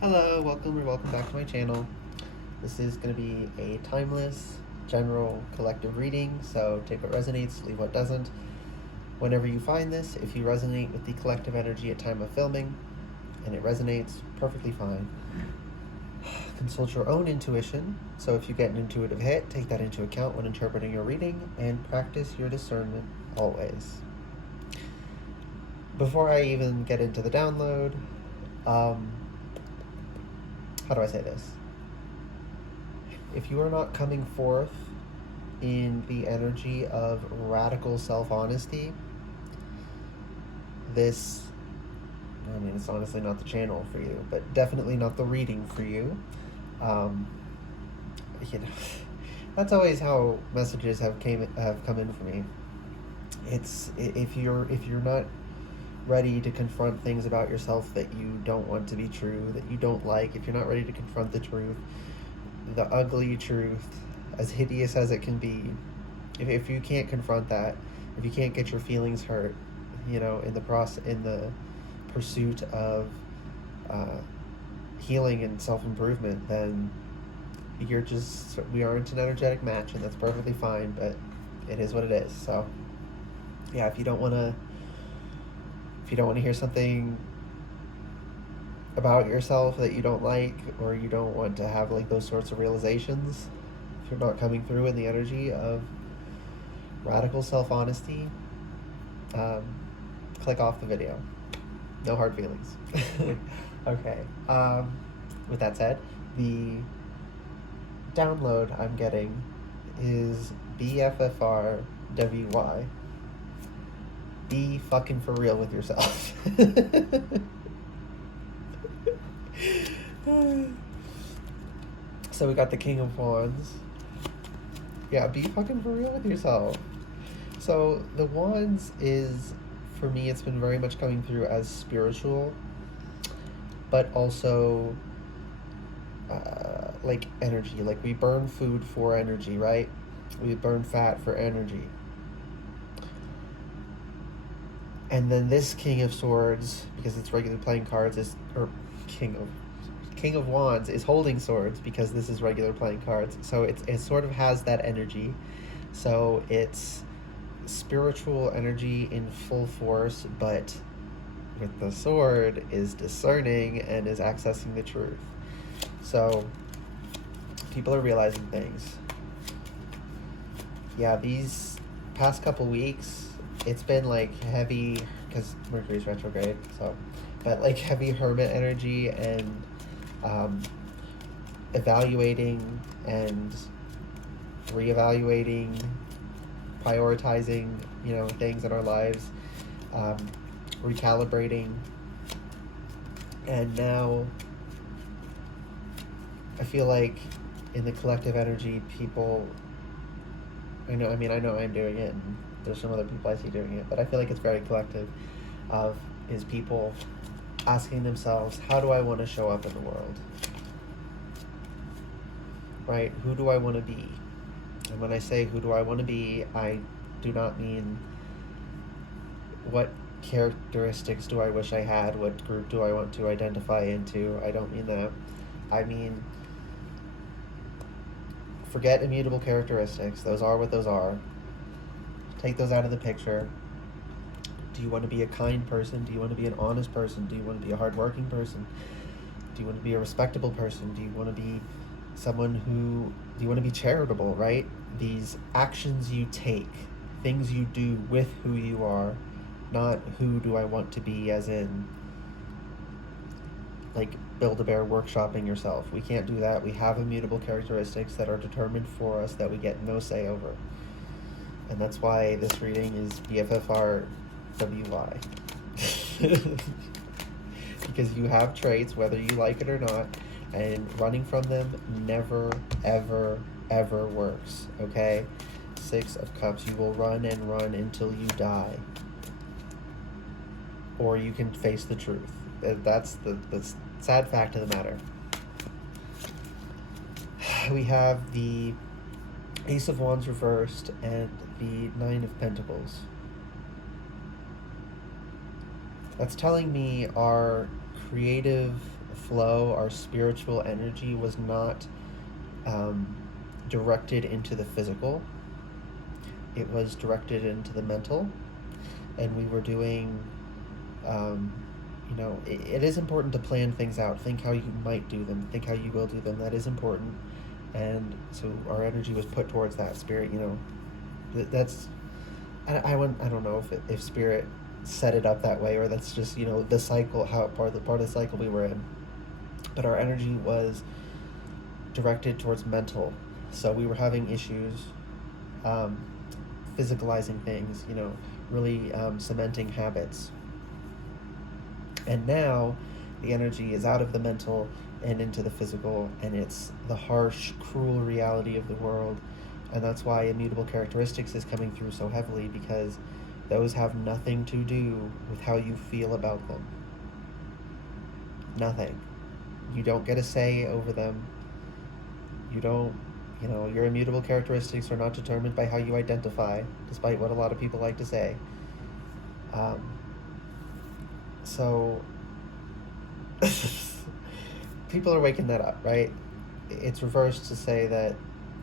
Hello, welcome back to my channel. This is going to be a timeless, general, collective reading, so take what resonates, leave what doesn't. Whenever you find this, if you resonate with the collective energy at time of filming, and it resonates, perfectly fine. Consult your own intuition, so if you get an intuitive hit, take that into account when interpreting your reading, and practice your discernment always. Before I even get into the download, how do I say this? If you are not coming forth in the energy of radical self-honesty, it's honestly not the channel for you, but definitely not the reading for you. That's always how messages have come in for me. It's if you're not ready to confront things about yourself that you don't want to be true, that you don't like, if you're not ready to confront the truth, the ugly truth, as hideous as it can be, if you can't confront that, if you can't get your feelings hurt, in the pursuit of healing and self-improvement, then we aren't an energetic match, and that's perfectly fine, but it is what it is. So yeah, if you don't want to hear something about yourself that you don't like, or you don't want to have like those sorts of realizations, if you're not coming through in the energy of radical self-honesty, click off the video. No hard feelings. Okay. With that said, the download I'm getting is BFFR WY. Be fucking for real with yourself. So we got the King of Wands. Yeah, be fucking for real with yourself. So the Wands is, for me, it's been very much coming through as spiritual, but also like energy. Like we burn food for energy, right? We burn fat for energy. And then this King of Swords, because it's regular playing cards, King of Wands is holding swords because this is regular playing cards. So it sort of has that energy. So it's spiritual energy in full force, but with the sword is discerning and is accessing the truth. So people are realizing things. Yeah, these past couple weeks, it's been like heavy, because Mercury's retrograde, but like heavy hermit energy and evaluating and reevaluating, prioritizing, things in our lives, recalibrating. And now I feel like in the collective energy, people, I know I'm doing it, and there's some other people I see doing it, but I feel like it's very collective, is people asking themselves, how do I want to show up in the world? Right? Who do I want to be? And when I say who do I want to be, I do not mean what characteristics do I wish I had, what group do I want to identify into. I don't mean that. I mean, forget immutable characteristics. Those are what those are. Take those out of the picture. Do you want to be a kind person? Do you want to be an honest person? Do you want to be a hardworking person? Do you want to be a respectable person? Do you want to be do you want to be charitable, right? These actions you take, things you do with who you are, not who do I want to be, as in like Build-A-Bear workshopping yourself. We can't do that. We have immutable characteristics that are determined for us that we get no say over. And that's why this reading is BFFR WY. Because you have traits, whether you like it or not, and running from them never, ever, ever works, okay? 6 of Cups, you will run and run until you die. Or you can face the truth. That's the sad fact of the matter. We have the Ace of Wands reversed and the 9 of Pentacles. That's telling me our creative flow, our spiritual energy was not directed into the physical. It was directed into the mental, and we were doing, it is important to plan things out. Think how you might do them. Think how you will do them. That is important. And so our energy was put towards that spirit. That's I don't know if spirit set it up that way, or that's just the cycle, how part of the cycle we were in. But our energy was directed towards mental, so we were having issues physicalizing things, really cementing habits. And now the energy is out of the mental and into the physical, and it's the harsh, cruel reality of the world. And that's why immutable characteristics is coming through so heavily, because those have nothing to do with how you feel about them. Nothing. You don't get a say over them. You don't, your immutable characteristics are not determined by how you identify, despite what a lot of people like to say. So people are waking that up, right? It's reversed to say that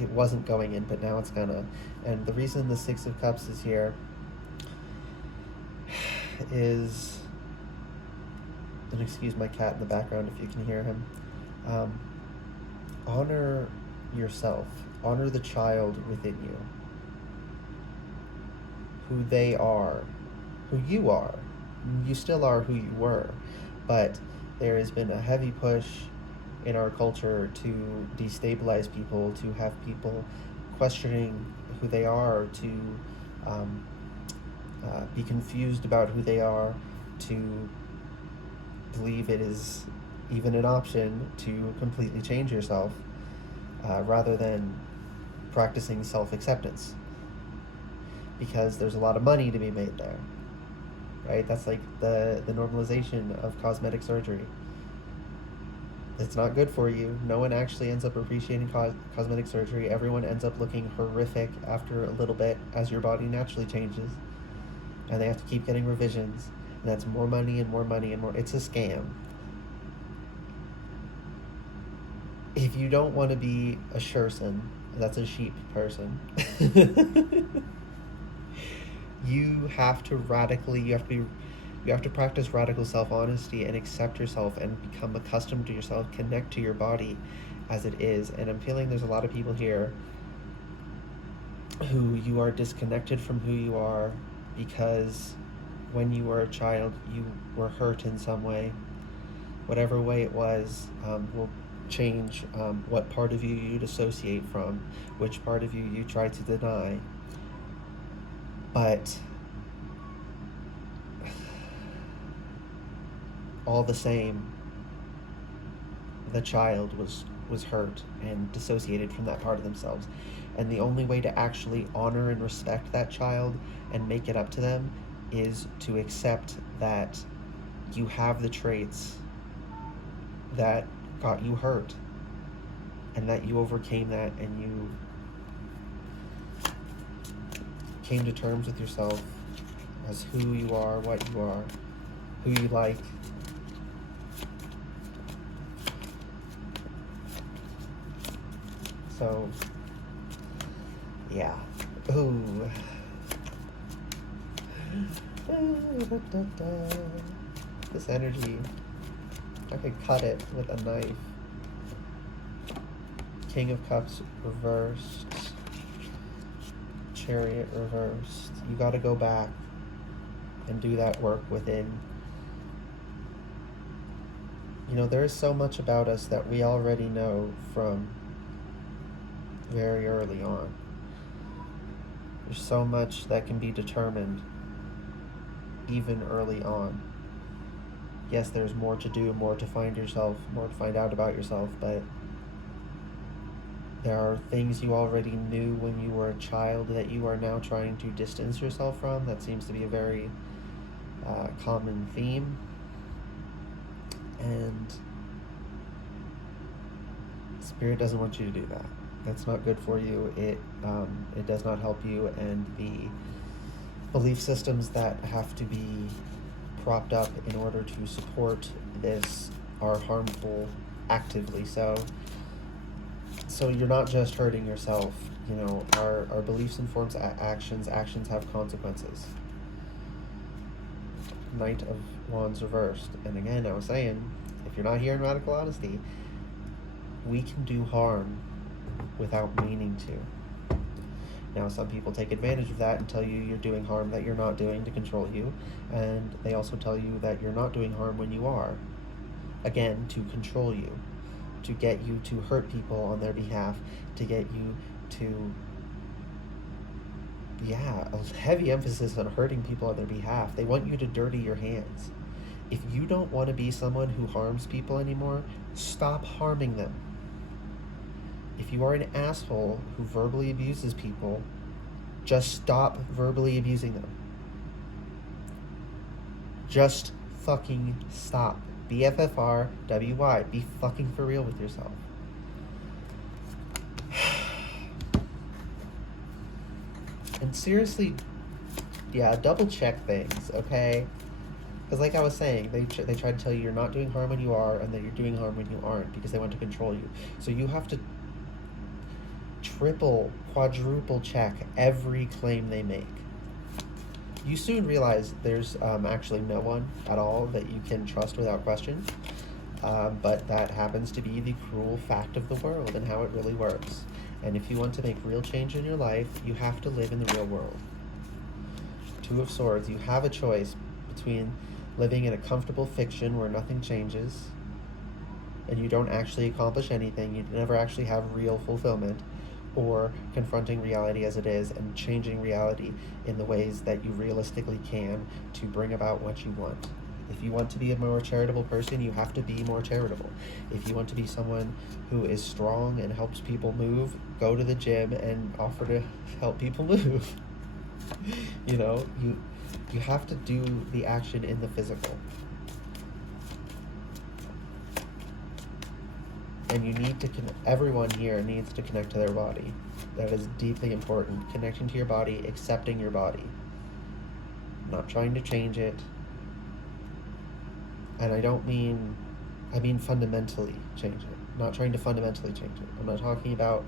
it wasn't going in, but now it's gonna. And the reason the Six of Cups is here is, and excuse my cat in the background if you can hear him, honor yourself. Honor the child within you. Who they are. Who you are. You still are who you were, but there has been a heavy push in our culture to destabilize people, to have people questioning who they are, to be confused about who they are, to believe it is even an option to completely change yourself, rather than practicing self-acceptance, because there's a lot of money to be made there, right? That's like the normalization of cosmetic surgery. It's not good for you. No one actually ends up appreciating cosmetic surgery. Everyone ends up looking horrific after a little bit as your body naturally changes, and they have to keep getting revisions, and that's more money and more money and more. It's a scam. If you don't want to be a sherson, that's a sheep person, you have to practice radical self-honesty and accept yourself and become accustomed to yourself, connect to your body as it is. And I'm feeling there's a lot of people here who you are disconnected from who you are because when you were a child you were hurt in some way. Whatever way it was will change what part of you you'd associate from, which part of you you try to deny. But all the same, the child was hurt and dissociated from that part of themselves. And the only way to actually honor and respect that child and make it up to them is to accept that you have the traits that got you hurt, and that you overcame that, and you came to terms with yourself as who you are, what you are, who you like. So, yeah. Ooh. This energy, I could cut it with a knife. King of Cups reversed. Chariot reversed. You gotta go back and do that work within. There is so much about us that we already know from very early on. There's so much that can be determined even early on. Yes, there's more to do, more to find yourself, more to find out about yourself, but there are things you already knew when you were a child that you are now trying to distance yourself from. That seems to be a very common theme. And Spirit doesn't want you to do that. That's not good for you. It does not help you, and the belief systems that have to be propped up in order to support this are harmful actively. So you're not just hurting yourself. You know, our beliefs informs actions. Actions have consequences. Knight of Wands reversed. And again, I was saying, if you're not hearing radical honesty, we can do harm without meaning to. Now, some people take advantage of that and tell you you're doing harm that you're not doing to control you, and they also tell you that you're not doing harm when you are. Again, to control you, to get you to hurt people on their behalf, to get you to, a heavy emphasis on hurting people on their behalf. They want you to dirty your hands. If you don't want to be someone who harms people anymore, stop harming them. If you are an asshole who verbally abuses people, just stop verbally abusing them. Just fucking stop. BFFR, WY. Be fucking for real with yourself. And seriously, double check things, okay? Because like I was saying, they try to tell you you're not doing harm when you are, and that you're doing harm when you aren't, because they want to control you. So you have to triple, quadruple check every claim they make. You soon realize there's actually no one at all that you can trust without question, but that happens to be the cruel fact of the world and how it really works. And if you want to make real change in your life, you have to live in the real world. Two of Swords, you have a choice between living in a comfortable fiction where nothing changes and you don't actually accomplish anything, you never actually have real fulfillment, or confronting reality as it is and changing reality in the ways that you realistically can to bring about what you want. If you want to be a more charitable person, you have to be more charitable. If you want to be someone who is strong and helps people move, go to the gym and offer to help people move. You know, you have to do the action in the physical. And you need to everyone here needs to connect to their body. That is deeply important. Connecting to your body, accepting your body. Not trying to change it. And I mean fundamentally change it. Not trying to fundamentally change it. I'm not talking about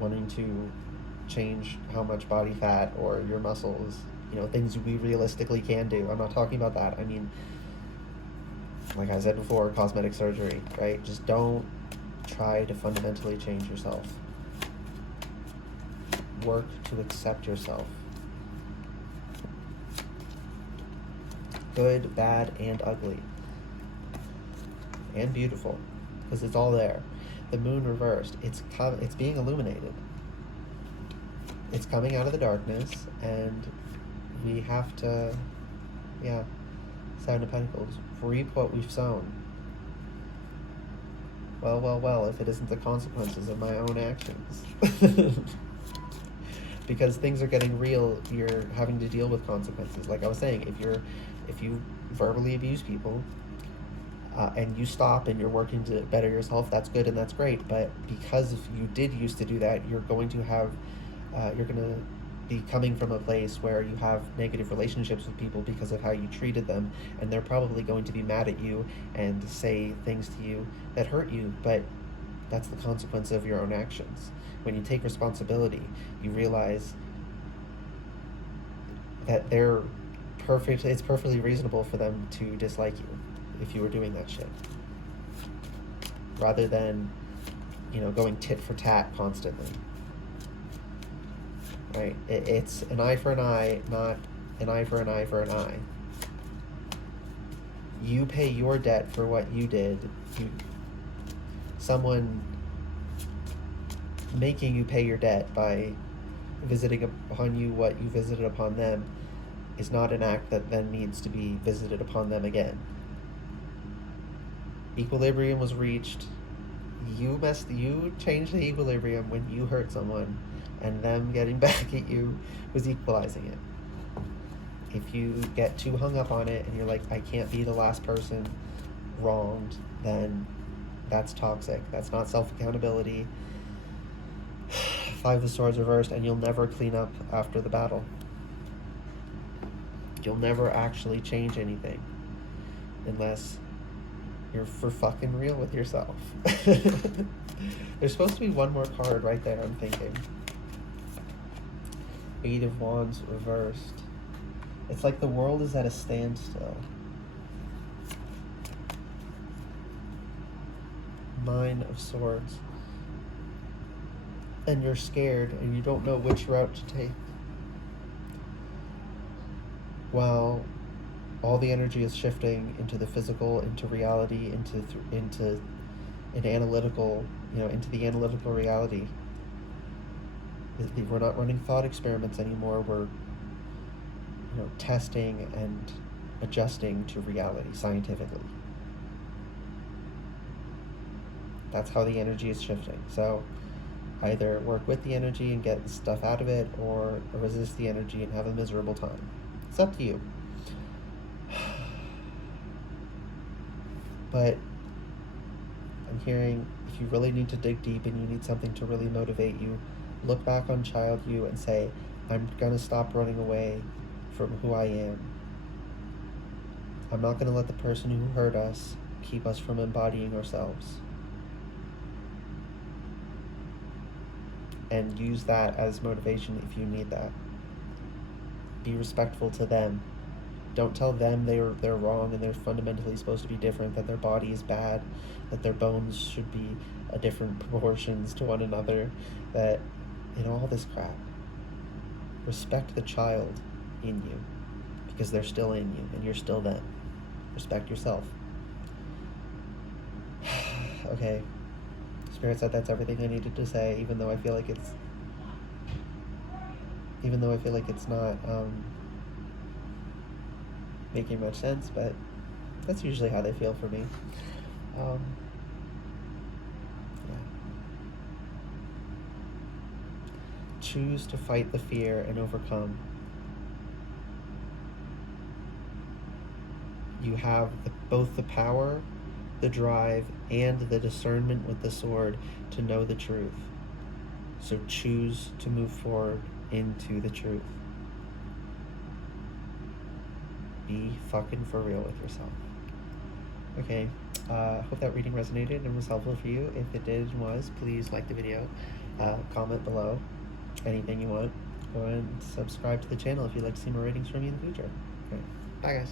wanting to change how much body fat or your muscles, things we realistically can do. I'm not talking about that. I mean, like I said before, cosmetic surgery, right? Just don't try to fundamentally change yourself. Work to accept yourself. Good, bad, and ugly. And beautiful. Because it's all there. The moon reversed. It's being illuminated. It's coming out of the darkness, and we have to, Seven of Pentacles, reap what we've sown. Well, if it isn't the consequences of my own actions. Because things are getting real, you're having to deal with consequences. Like I was saying, if you verbally abuse people, and you stop and you're working to better yourself, that's good and that's great. But because if you did used to do that, you're going to be coming from a place where you have negative relationships with people because of how you treated them, and they're probably going to be mad at you and say things to you that hurt you, but that's the consequence of your own actions. When you take responsibility, you realize that it's perfectly reasonable for them to dislike you if you were doing that shit. Rather than, going tit for tat constantly. Right? It's an eye for an eye, not an eye for an eye for an eye. You pay your debt for what you did. Someone making you pay your debt by visiting upon you what you visited upon them is not an act that then needs to be visited upon them again. Equilibrium was reached. You changed the equilibrium when you hurt someone, and them getting back at you was equalizing it. If you get too hung up on it and you're like, I can't be the last person wronged, then that's toxic. That's not self-accountability. Five of Swords reversed, and you'll never clean up after the battle. You'll never actually change anything unless You're for fucking real with yourself. There's supposed to be one more card right there, I'm thinking. Eight of Wands reversed. It's like the world is at a standstill. Nine of Swords. And you're scared and you don't know which route to take. Well, all the energy is shifting into the physical, into reality, into an analytical, into the analytical reality. We're not running thought experiments anymore. We're, testing and adjusting to reality scientifically. That's how the energy is shifting. So either work with the energy and get stuff out of it, or resist the energy and have a miserable time. It's up to you. But I'm hearing, if you really need to dig deep and you need something to really motivate you, look back on child you and say, I'm going to stop running away from who I am. I'm not going to let the person who hurt us keep us from embodying ourselves. And use that as motivation if you need that. Be respectful to them. Don't tell them they're wrong and they're fundamentally supposed to be different, that their body is bad, that their bones should be different proportions to one another, that, all this crap. Respect the child in you, because they're still in you and you're still them. Respect yourself. Okay. Spirit said that's everything I needed to say, even though I feel like it's not making much sense, but that's usually how they feel for me. Yeah. Choose to fight the fear and overcome. You have both the power, the drive, and the discernment with the sword to know the truth. So choose to move forward into the truth. Be fucking for real with yourself. Okay, hope that reading resonated and was helpful for you. If it did and was, please like the video, comment below, anything you want. Go ahead and subscribe to the channel if you'd like to see more readings from me in the future. Okay, bye guys.